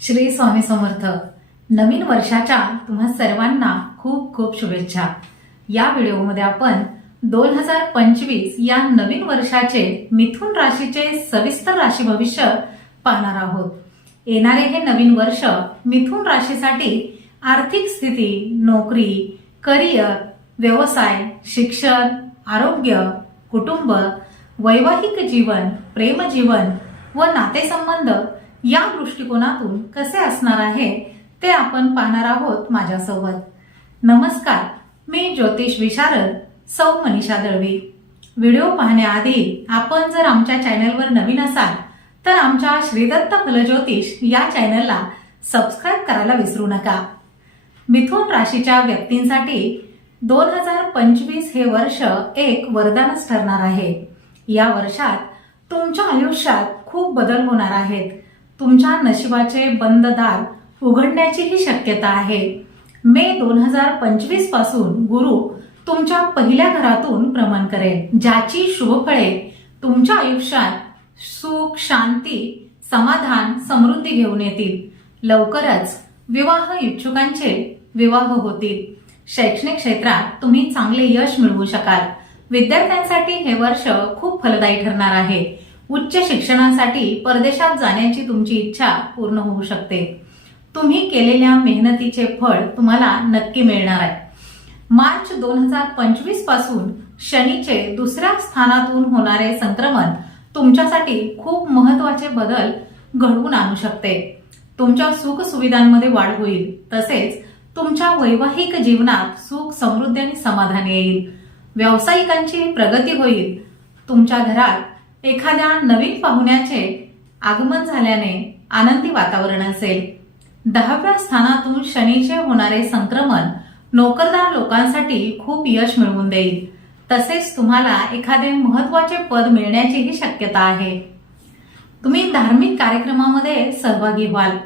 श्री स्वामी समर्थ. नवीन वर्षाच्या तुम्हा सर्वांना खूप खूप शुभेच्छा. या व्हिडिओमध्ये आपण दोन हजार पंचवीस या नवीन वर्षाचे मिथुन राशीचे सविस्तर राशी भविष्य पाहणार आहोत. येणारे हे नवीन वर्ष मिथुन राशीसाठी आर्थिक स्थिती नोकरी करिअर व्यवसाय शिक्षण आरोग्य कुटुंब वैवाहिक जीवन प्रेमजीवन व नातेसंबंध या दृष्टिकोनातून कसे असणार आहे ते आपण पाहणार आहोत माझ्यासोबत. नमस्कार मी ज्योतिष विशारद सौ मनीषा दळवी. व्हिडिओ पाहण्याआधी आपण जर आमच्या चॅनलवर नवीन असाल तर आमच्या श्रीदत्त फलज्योतिष या चॅनलला सबस्क्राईब करायला विसरू नका. मिथुन राशीच्या व्यक्तींसाठी दोन हजार पंचवीस हे वर्ष एक वरदानच ठरणार आहे. या वर्षात तुमच्या आयुष्यात खूप बदल होणार आहेत. तुमच्या नशिबाचे बंद दार उघडण्याचीही शक्यता आहे. मे दोन हजार पंचवीसपासून गुरु तुमच्या पहिल्या घरातून भ्रमण करेल ज्याची शुभफळे तुमच्या आयुष्यात सुख शांती समाधान समृद्धी घेऊन येतील. लवकरच विवाह इच्छुकांचे विवाह होतील. शैक्षणिक क्षेत्रात तुम्ही चांगले यश मिळवू शकाल. विद्यार्थ्यांसाठी हे वर्ष खूप फलदायी ठरणार आहे. उच्च शिक्षणासाठी परदेशात जाण्याची तुमची इच्छा पूर्ण होऊ शकते. तुम्ही केलेल्या मेहनतीचे फळ तुम्हाला नक्की मिळणार आहे. मार्च दोन हजार पंचवीसपासून शनीचे दुसऱ्या स्थानातून होणारे संक्रमण तुमच्यासाठी खूप महत्त्वाचे बदल घडवून आणू शकते. तुमच्या सुख सुविधांमध्ये वाढ होईल. तसेच तुमच्या वैवाहिक जीवनात सुख समृद्धी आणि समाधान येईल. व्यावसायिकांची प्रगती होईल. तुमच्या घरात एखाद्या नवीन पाहुण्याचे आगमन झाल्याने आनंदी वातावरण असेल. दहाव्या स्थानातून शनीचे होणारे संक्रमण नोकरदार लोकांसाठी खूप यश मिळवून देईल. तसेच तुम्हाला एखादे महत्त्वाचे पद मिळण्याचीही शक्यता आहे. तुम्ही धार्मिक कार्यक्रमामध्ये सहभागी व्हाल.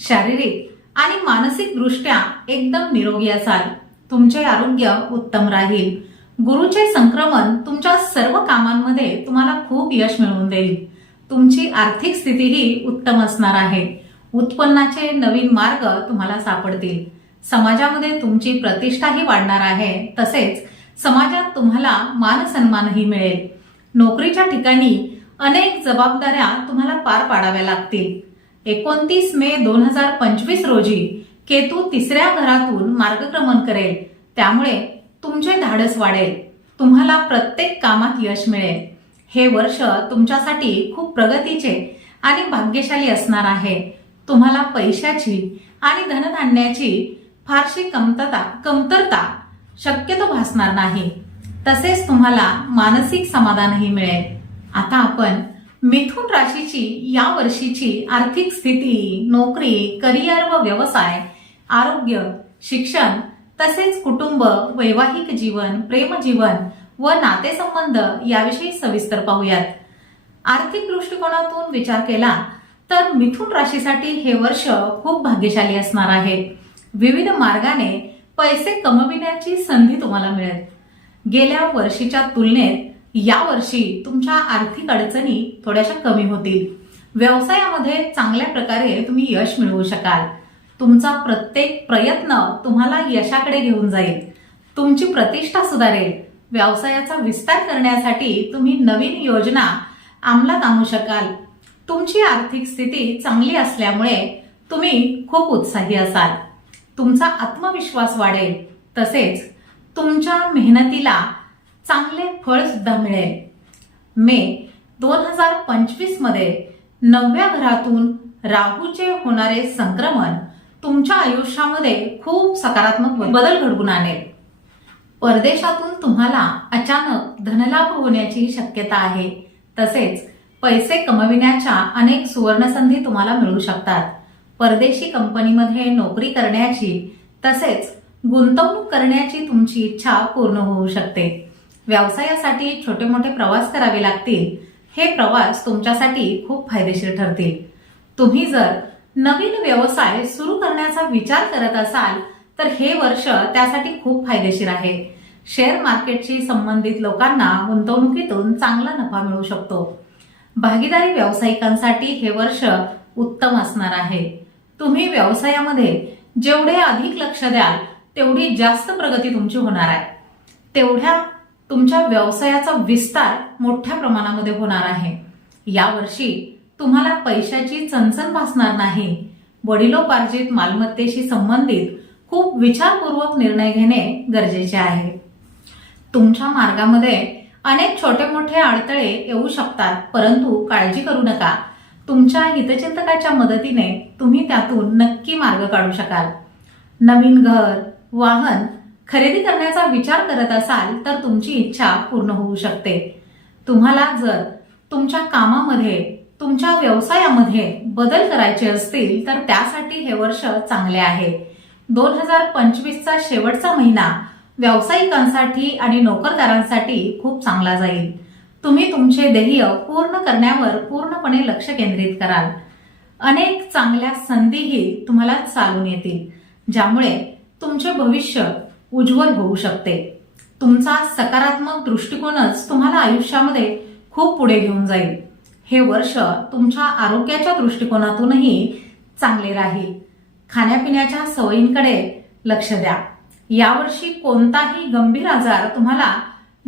शारीरिक आणि मानसिक दृष्ट्या एकदम निरोगी असाल. तुमचे आरोग्य उत्तम राहील. गुरुचे संक्रमण तुमच्या सर्व कामांमध्ये तुम्हाला खूप यश मिळवून देईल. तुमची आर्थिक स्थितीही उत्तम असणार आहे. उत्पन्नाचे नवीन मार्ग तुम्हाला सापडतील. समाजामध्ये तुमची प्रतिष्ठाही वाढणार आहे. तसेच समाजात तुम्हाला मान सन्मानही मिळेल. नोकरीच्या ठिकाणी अनेक जबाबदाऱ्या तुम्हाला पार पाडाव्या लागतील. एकोणतीस मे दोन हजार पंचवीस रोजी केतू तिसऱ्या घरातून मार्गक्रमण करेल. त्यामुळे तुमचे धाडस वाढेल. तुम्हाला प्रत्येक कामात यश मिळेल. हे वर्ष तुमच्यासाठी खूप प्रगतीचे आणि भाग्यशाली असणार आहे. तुम्हाला पैशाची आणि धनधान्याची फारशी कमतरता कमतरता शक्यतो भासणार नाही. तसेच तुम्हाला मानसिक समाधानही मिळेल. आता आपण मिथुन राशीची या वर्षीची आर्थिक स्थिती नोकरी करिअर व व्यवसाय आरोग्य शिक्षण तसेच कुटुंब वैवाहिक जीवन प्रेमजीवन व नातेसंबंध याविषयी सविस्तर पाहूयात. आर्थिक दृष्टिकोनातून विचार केला तर मिथुन राशीसाठी हे वर्ष खूप भाग्यशाली असणार आहे. विविध मार्गाने पैसे कमविण्याची संधी तुम्हाला मिळेल. गेल्या वर्षीच्या तुलनेत या वर्षी तुमच्या आर्थिक अडचणी थोड्याशा कमी होतील. व्यवसायामध्ये चांगल्या प्रकारे तुम्ही यश मिळवू शकाल. तुमचा प्रत्येक प्रयत्न तुम्हाला यशाकडे घेऊन जाईल. तुमची प्रतिष्ठा सुधारेल. व्यवसायाचा विस्तार करण्यासाठी तुम्ही नवीन योजना अंमलात आणू शकाल. तुमची आर्थिक स्थिती चांगली असल्यामुळे तुम्ही खूप उत्साही असाल. तुमचा आत्मविश्वास वाढेल. तसेच तुमच्या मेहनतीला चांगले फळ सुद्धा मिळेल. मे दोन हजार पंचवीसमध्ये नवव्या घरातून राहूचे होणारे संक्रमण तुमच्या आयुष्यामध्ये खूप सकारात्मक बदल घडवून आणेल. परदेशातून तुम्हाला अचानक धनलाभ होण्याची शक्यता आहे. तसेच पैसे कमविण्याच्या अनेक सुवर्णसंधी तुम्हाला मिळू शकतात. परदेशी कंपनीमध्ये नोकरी करण्याची तसेच गुंतवणूक करण्याची तुमची इच्छा पूर्ण होऊ शकते. व्यवसायासाठी छोटे मोठे प्रवास करावे लागतील. हे प्रवास तुमच्यासाठी खूप फायदेशीर ठरतील. तुम्ही जर नवीन व्यवसाय सुरू करण्याचा विचार करत असाल तर हे वर्ष त्यासाठी खूप फायदेशीर आहे. शेअर मार्केटशी संबंधित लोकांना गुंतवणुकीतून चांगला नफा मिळू शकतो. भागीदारी व्यावसायिकांसाठी हे वर्ष उत्तम असणार आहे. तुम्ही व्यवसायामध्ये जेवढे अधिक लक्ष द्याल तेवढी जास्त प्रगती तुमची होणार आहे. तेवढ्या तुमच्या व्यवसायाचा विस्तार मोठ्या प्रमाणामध्ये होणार आहे. यावर्षी तुम्हाला पैशाची चणचण भासणार नाही. वडिलोपार्जित मालमत्तेशी संबंधित खूप विचारपूर्वक निर्णय घेणे गरजेचे आहे. तुमच्या मार्गामध्ये अनेक छोटे मोठे अडथळे येऊ शकतात परंतु काळजी करू नका. तुमच्या हितचिंतकाच्या मदतीने तुम्ही त्यातून नक्की मार्ग काढू शकाल. नवीन घर वाहन खरेदी करण्याचा विचार करत असाल तर तुमची इच्छा पूर्ण होऊ शकते. तुम्हाला जर तुमच्या कामामध्ये तुमच्या व्यवसायामध्ये बदल करायचे असतील तर त्यासाठी हे वर्ष चांगले आहे. दोन हजार पंचवीसचा शेवटचा महिना व्यावसायिकांसाठी आणि नोकरदारांसाठी खूप चांगला जाईल. तुम्ही तुमचे ध्येय पूर्ण करण्यावर पूर्णपणे लक्ष केंद्रित कराल. अनेक चांगल्या संधीही तुम्हाला चालून येतील ज्यामुळे तुमचे भविष्य उज्ज्वल होऊ शकते. तुमचा सकारात्मक दृष्टिकोनच तुम्हाला आयुष्यामध्ये खूप पुढे घेऊन जाईल. हे वर्ष तुमच्या आरोग्याच्या दृष्टिकोनातूनही चांगले राहील. खाण्यापिण्याच्या सवयींकडे लक्ष द्या. यावर्षी कोणताही गंभीर आजार तुम्हाला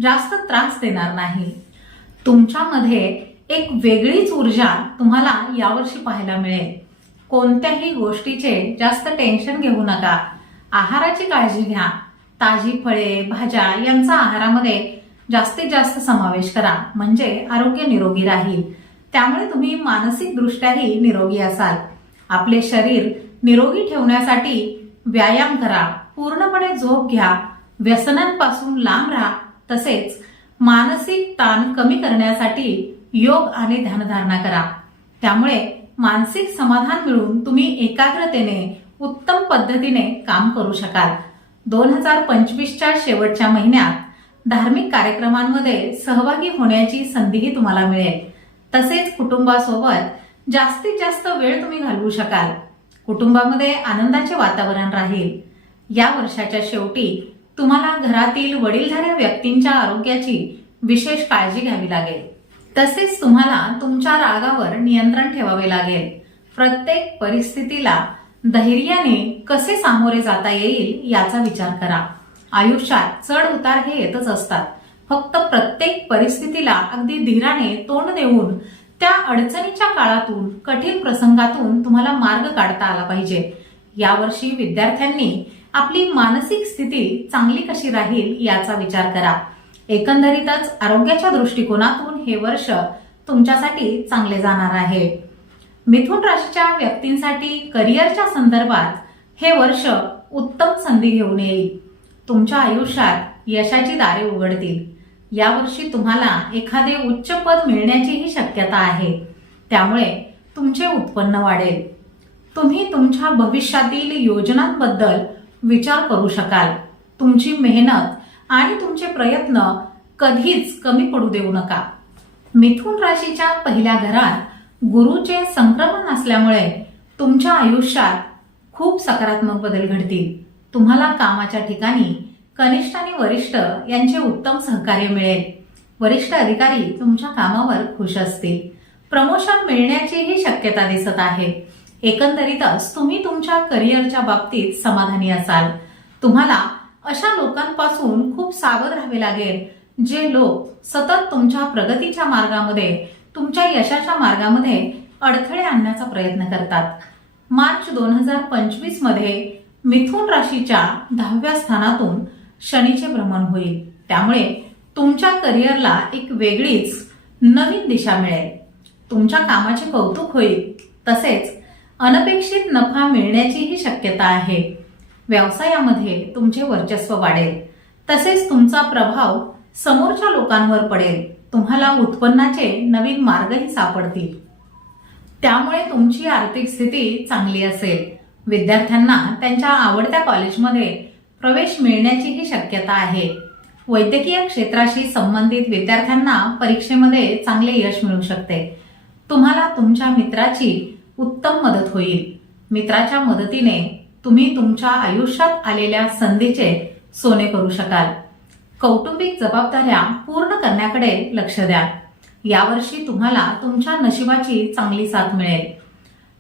जास्त त्रास देणार नाही. तुमच्यामध्ये एक वेगळीच ऊर्जा तुम्हाला यावर्षी पाहायला मिळेल. कोणत्याही गोष्टीचे जास्त टेन्शन घेऊ नका. आहाराची काळजी घ्या. ताजी फळे भाज्या यांचा आहारामध्ये जास्तीत जास्त समावेश करा. म्हणजे आरोग्य निरोगी राहील. त्यामुळे तुम्ही मानसिकदृष्ट्याही निरोगी असाल. आपले शरीर निरोगी ठेवण्यासाठी व्यायाम करा पूर्णपणे झोप घ्या व्यसनांपासून लांब राहा तसेच मानसिक ताण कमी करण्यासाठी योग आणि ध्यानधारणा करा. त्यामुळे मानसिक समाधान मिळून तुम्ही एकाग्रतेने उत्तम पद्धतीने काम करू शकाल. दोन हजार पंचवीसच्या शेवटच्या महिन्यात धार्मिक कार्यक्रमांमध्ये सहभागी होण्याची संधीही तुम्हाला मिळेल. तसेच कुटुंबासोबत जास्तीत जास्त वेळ तुम्ही घालवू शकाल. कुटुंबामध्ये आनंदाचे वातावरण राहील. या वर्षाच्या शेवटी तुम्हाला घरातील वडीलधाऱ्या व्यक्तींच्या आरोग्याची विशेष काळजी घ्यावी लागेल. तसेच तुम्हाला तुमच्या रागावर नियंत्रण ठेवावे लागेल. प्रत्येक परिस्थितीला धैर्याने कसे सामोरे जाता येईल याचा विचार करा. आयुष्यात चढ उतार हे येतच असतात. फक्त प्रत्येक परिस्थितीला अगदी धीराने तोंड देऊन त्या अडचणीच्या काळातून कठीण प्रसंगातून तुम्हाला मार्ग काढता आला पाहिजे. यावर्षी विद्यार्थ्यांनी आपली मानसिक स्थिती चांगली कशी राहील याचा विचार करा. एकंदरीतच आरोग्याच्या दृष्टिकोनातून हे वर्ष तुमच्यासाठी चांगले जाणार आहे. मिथुन राशीच्या व्यक्तींसाठी करिअरच्या संदर्भात हे वर्ष उत्तम संधी घेऊन येईल. तुमच्या आयुष्यात यशाची दारे उघडतील. यावर्षी तुम्हाला एखादे उच्च पद मिळण्याचीही शक्यता आहे. त्यामुळे तुमचे उत्पन्न वाढेल. तुम्ही तुमच्या भविष्यातील योजनांबद्दल विचार करू शकाल. तुमची मेहनत आणि तुमचे प्रयत्न कधीच कमी पडू देऊ नका. मिथुन राशीच्या पहिल्या घरात गुरुचे संक्रमण असल्यामुळे तुमच्या आयुष्यात खूप सकारात्मक बदल घडतील. तुम्हाला कामाच्या ठिकाणी कनिष्ठ आणि वरिष्ठ यांचे उत्तम सहकार्य मिळेल. वरिष्ठ अधिकारी तुमच्या कामावर खुश असतील. प्रमोशन मिळण्याचीही शक्यता दिसत आहे. एकंदरीतच तुम्ही तुमच्या करिअरच्या बाबतीत समाधानी असाल. तुम्हाला अशा लोकांपासून खूप सावध राहावे लागेल जे लोक सतत तुमच्या प्रगतीच्या मार्गामध्ये तुमच्या यशाच्या मार्गामध्ये अडथळे आणण्याचा प्रयत्न करतात. मार्च दोन हजार पंचवीसमध्ये मिथुन राशीच्या दहाव्या स्थानातून शनीचे भ्रमण होईल. त्यामुळे तुमच्या करिअरला एक वेगळीच नवीन दिशा मिळेल. तुमच्या कामाचे कौतुक होईल. तसेच अनपेक्षित नफा मिळण्याचीही शक्यता आहे. व्यवसायामध्ये तुमचे वर्चस्व वाढेल. तसेच तुमचा प्रभाव समोरच्या लोकांवर पडेल. तुम्हाला उत्पन्नाचे नवीन मार्गही सापडतील. त्यामुळे तुमची आर्थिक स्थिती चांगली असेल. विद्यार्थ्यांना त्यांच्या आवडत्या कॉलेजमध्ये प्रवेश मिळण्याचीही शक्यता आहे. वैद्यकीय क्षेत्राशी संबंधित विद्यार्थ्यांना परीक्षेमध्ये चांगले यश मिळू शकते. तुम्हाला तुमच्या मित्राची उत्तम मदत होईल. मित्राच्या मदतीने तुम्ही तुमच्या आयुष्यात आलेल्या संधीचे सोने करू शकाल. कौटुंबिक जबाबदाऱ्या पूर्ण करण्याकडे लक्ष द्या. यावर्षी तुम्हाला तुमच्या नशिबाची चांगली साथ मिळेल.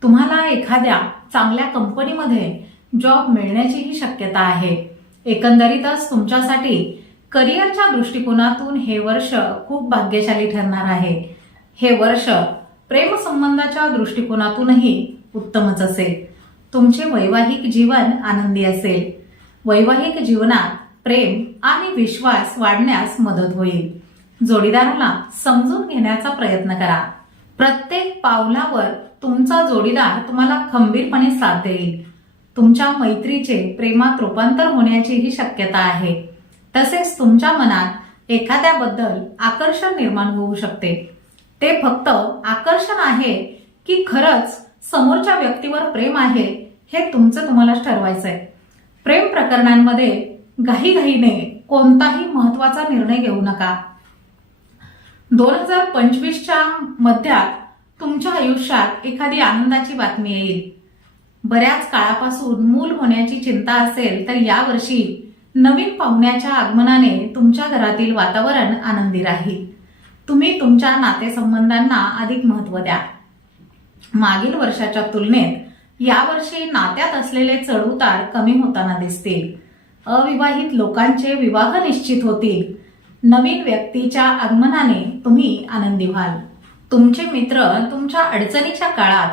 तुम्हाला एखाद्या चांगल्या कंपनीमध्ये जॉब मिळण्याचीही शक्यता आहे. एकंदरीतच तुमच्यासाठी करिअरच्या दृष्टिकोनातून हे वर्ष खूप भाग्यशाली ठरणार आहे. हे वर्ष प्रेमसंबंधाच्या दृष्टिकोनातूनही उत्तमच असेल. तुमचे वैवाहिक जीवन आनंदी असेल. वैवाहिक जीवनात प्रेम आणि विश्वास वाढण्यास मदत होईल. जोडीदाराला समजून घेण्याचा प्रयत्न करा. प्रत्येक पावलावर तुमचा जोडीदार तुम्हाला खंबीरपणे साथ देईल. तुमच्या मैत्रीचे प्रेमात रूपांतर होण्याचीही शक्यता आहे. तसेच तुमच्या मनात एखाद्याबद्दल आकर्षण निर्माण होऊ शकते. ते फक्त आकर्षण आहे की खरंच समोरच्या व्यक्तीवर प्रेम आहे हे तुमचं तुम्हालाच ठरवायचं आहे प्रेम प्रकरणांमध्ये घाईघाईने कोणताही महत्त्वाचा निर्णय घेऊ नका. दोन हजार पंचवीसच्या मध्यात तुमच्या आयुष्यात एखादी आनंदाची बातमी येईल. बऱ्याच काळापासून मूल होण्याची चिंता असेल तर यावर्षी नवीन पाहुण्याच्या आगमनाने तुमच्या घरातील वातावरण आनंदी राहील. तुम्ही तुमच्या नातेसंबंधांना अधिक महत्त्व द्या. मागील वर्षाच्या तुलनेत यावर्षी नात्यात असलेले चढउतार कमी होताना दिसतील. अविवाहित लोकांचे विवाह निश्चित होतील. नवीन व्यक्तीच्या आगमनाने तुम्ही आनंदी व्हाल. तुमचे मित्र तुमच्या अडचणीच्या काळात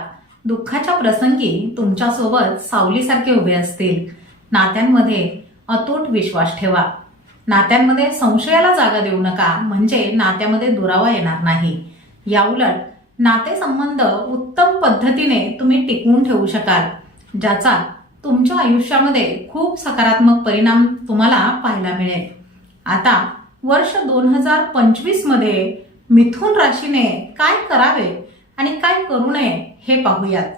दुःखाच्या प्रसंगी तुमच्यासोबत सावलीसारखे उभे असतील. नात्यांमध्ये अतूट विश्वास ठेवा. नात्यांमध्ये संशयाला जागा देऊ नका म्हणजे नात्यामध्ये दुरावा येणार नाही. याउलट नातेसंबंध उत्तम पद्धतीने तुम्ही टिकवून ठेवू शकाल ज्याचा तुमच्या आयुष्यामध्ये खूप सकारात्मक परिणाम तुम्हाला पाहायला मिळेल. आता वर्ष दोन हजार पंचवीसमध्ये मिथुन राशीने काय करावे? आणि काय करू नये हे पाहूयात.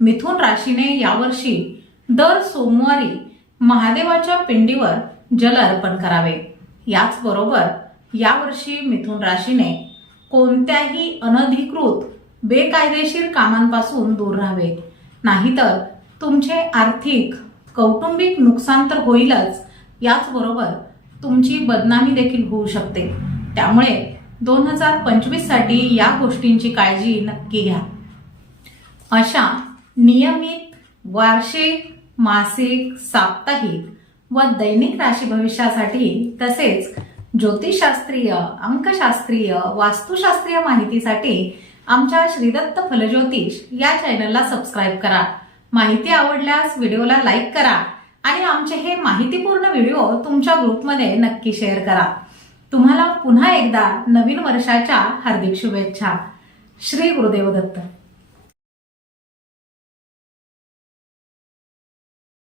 मिथुन राशीने यावर्षी दर सोमवारी महादेवाच्या पिंडीवर जल अर्पण करावे. याचबरोबर यावर्षी मिथुन राशीने कोणत्याही अनधिकृत बेकायदेशीर कामांपासून दूर राहावे. नाहीतर तुमचे आर्थिक कौटुंबिक नुकसान तर होईलच. याचबरोबर तुमची बदनामी देखील होऊ शकते. त्यामुळे दोन हजार पंचवीससाठी या गोष्टींची काळजी नक्की घ्या. अशा नियमित वार्षिक मासिक साप्ताहिक व दैनिक राशी भविष्यासाठी तसेच ज्योतिषशास्त्रीय अंकशास्त्रीय वास्तुशास्त्रीय माहितीसाठी आमच्या श्रीदत्त फलज्योतिष या चॅनलला सबस्क्राईब करा. माहिती आवडल्यास व्हिडिओला लाईक करा आणि आमचे हे माहितीपूर्ण व्हिडिओ तुमच्या ग्रुपमध्ये नक्की शेअर करा. तुम्हाला पुन्हा एकदा नवीन वर्षाच्या हार्दिक शुभेच्छा. श्री गुरुदेव दत्त.